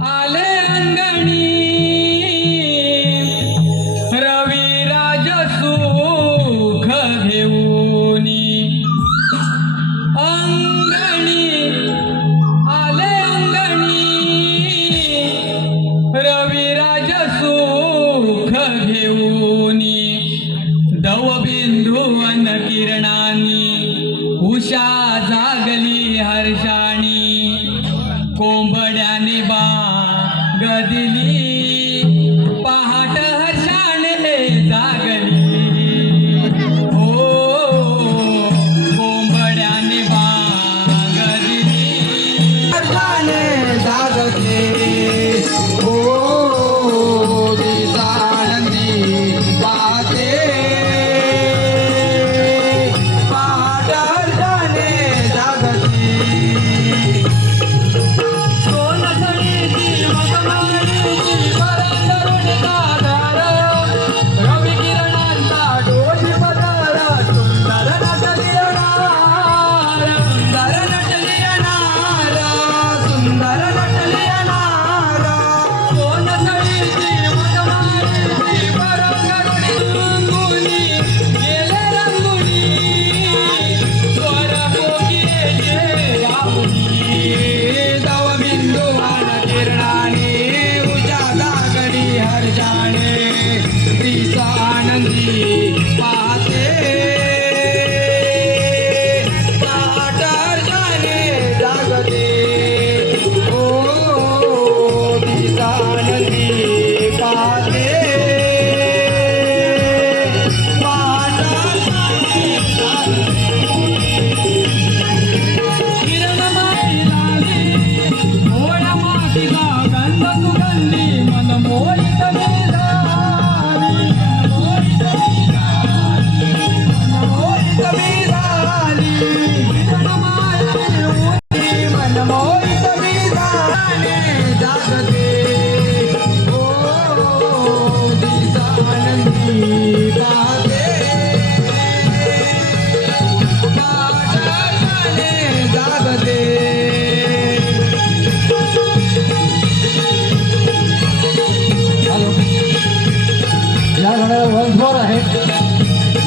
आले अंगणी. रविराज सुख घेऊनी अंगणी. आले अंगणी. रविराज सुख घेऊनी दवबिंदू अन किरणानी. उषा जागली हर्षाणी.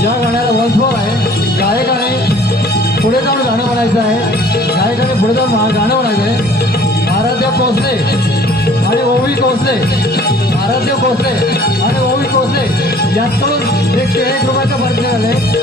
या गाण्याला वन फ्लोर आहे गायकाने पुढे जाऊन गाणं म्हणायचं आहे. गायकाने पुढे जाऊन गाणं म्हणायचं आहे. आराध्य कोसले आणि ओवी कोसले. आराध्य कोसले आणि ओवी कोसले. यातून एक एक रुपयाचा भरती झाले